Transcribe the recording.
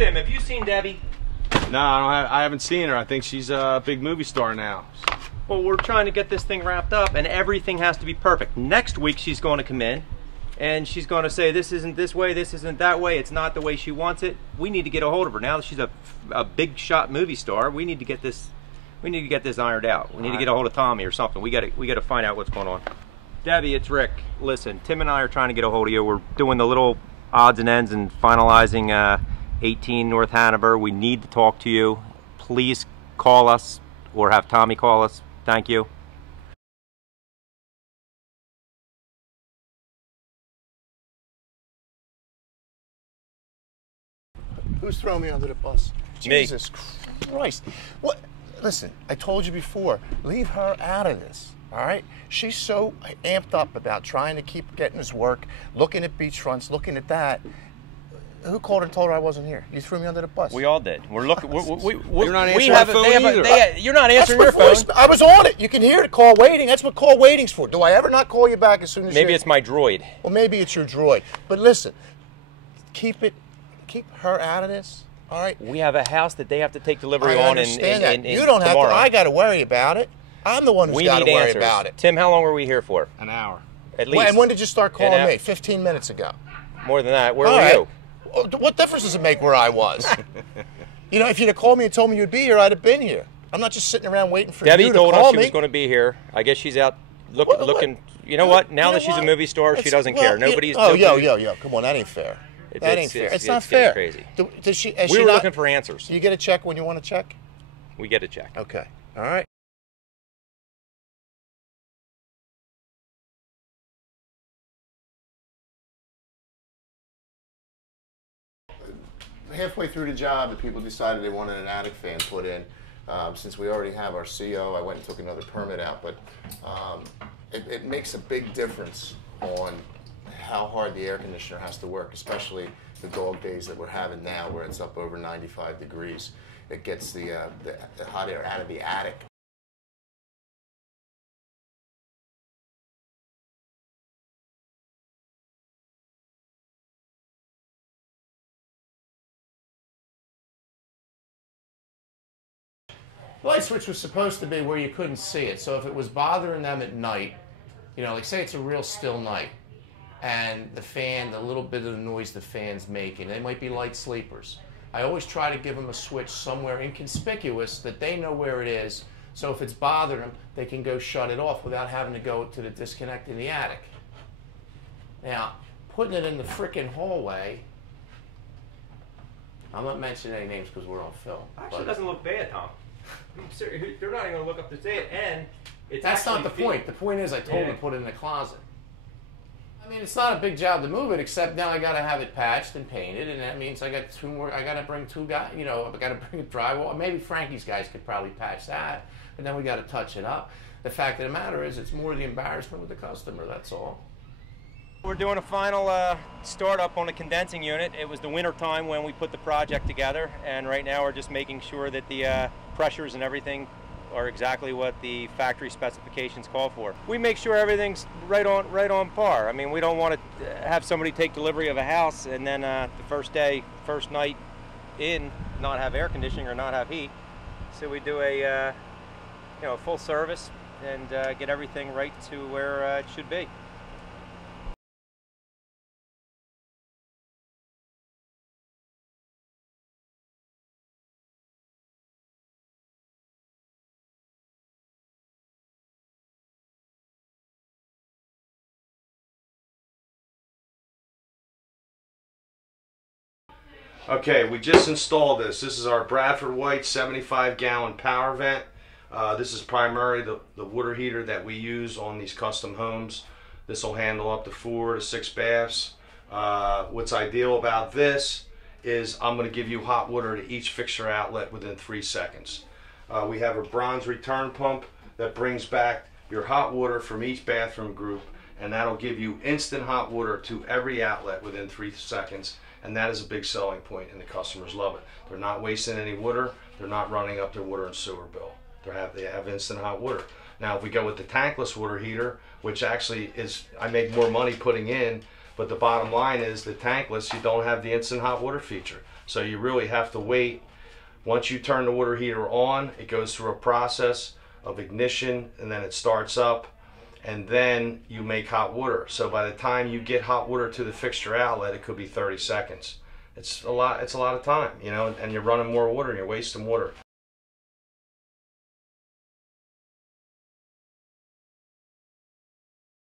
Tim, have you seen Debbie? No, I haven't seen her. I think she's a big movie star now. Well, we're trying to get this thing wrapped up, and everything has to be perfect. Next week, she's going to come in, and she's going to say, this isn't this way, this isn't that way, it's not the way she wants it. We need to get a hold of her. Now that she's a big shot movie star, we need to get this ironed out. We need to get a hold of Tommy or something. We got to find out what's going on. Debbie, it's Rick. Listen, Tim and I are trying to get a hold of you. We're doing the little odds and ends and finalizing 18 North Hanover. We need to talk to you. Please call us or have Tommy call us. Thank you. Who's throwing me under the bus? Me. Jesus Christ. What? Listen, I told you before, leave her out of this, all right? She's so amped up about trying to keep getting this work, looking at beachfronts, looking at that. Who called and told her I wasn't here? You threw me under the bus. We all did. We're looking. You're not answering your phone either. You're not answering your phone. I was on it. You can hear the call waiting. That's what call waiting's for. Do I ever not call you back as soon as Maybe it's my droid. Well, maybe it's your droid. But listen, keep her out of this. All right. We have a house that they have to take delivery I on understand that. You tomorrow. don't have to. I got to worry about it. I'm the one who's got to worry about it. Tim, how long were we here for? An hour. At least. And when did you start calling me? 15 minutes ago. More than that. Where were you? What difference does it make where I was? You know, if you'd have called me and told me you'd be here, I'd have been here. I'm not just sitting around waiting for Debbie you to call me. told us she was going to be here. I guess she's out looking. You know what? Now that she's a movie star, she doesn't care. Nobody's. Oh, yo. Come on, that ain't fair. That ain't fair. It's not fair. Crazy. Does she? We were looking for answers. Do you get a check when you want a check? We get a check. Okay. All right. Halfway through the job, the people decided they wanted an attic fan put in. Since we already have our CO, I went and took another permit out, but it makes a big difference on how hard the air conditioner has to work, especially the dog days that we're having now where it's up over 95 degrees. It gets the hot air out of the attic. The light switch was supposed to be where you couldn't see it, so if it was bothering them at night, you know, like say it's a real still night, and the fan, the little bit of the noise the fan's making, they might be light sleepers. I always try to give them a switch somewhere inconspicuous that they know where it is, so if it's bothering them, they can go shut it off without having to go to the disconnect in the attic. Now, putting it in the frickin' hallway, I'm not mentioning any names because we're on film. Actually, it doesn't look bad, Tom. They're not even going to look up to see it, and that's not the point. The point is I told them to put it in the closet. I mean, it's not a big job to move it, except now I got to have it patched and painted, and that means I got two more. I got to bring two guys. You know, I got to bring a drywall. Maybe Frankie's guys could probably patch that, but then we got to touch it up. The fact of the matter is, it's more the embarrassment with the customer. That's all. We're doing a final startup on the condensing unit. It was the winter time when we put the project together, and right now we're just making sure that the pressures and everything are exactly what the factory specifications call for. We make sure everything's right on par. I mean, we don't want to have somebody take delivery of a house and then the first night in, not have air conditioning or not have heat. So we do a full service and get everything right to where it should be. Okay, we just installed this. This is our Bradford White 75-gallon power vent. This is primarily the water heater that we use on these custom homes. This will handle up to 4 to 6 baths. What's ideal about this is I'm going to give you hot water to each fixture outlet within 3 seconds. We have a bronze return pump that brings back your hot water from each bathroom group, and that'll give you instant hot water to every outlet within 3 seconds. And that is a big selling point, and the customers love it. They're not wasting any water. They're not running up their water and sewer bill. They have instant hot water. Now, if we go with the tankless water heater, which actually is, I make more money putting in, But the bottom line is the tankless, you don't have the instant hot water feature. So you really have to wait. Once you turn the water heater on, it goes through a process of ignition, and then it starts up, and then you make hot water. So by the time you get hot water to the fixture outlet, it could be 30 seconds. It's a lot of time, you know, and you're running more water and you're wasting water.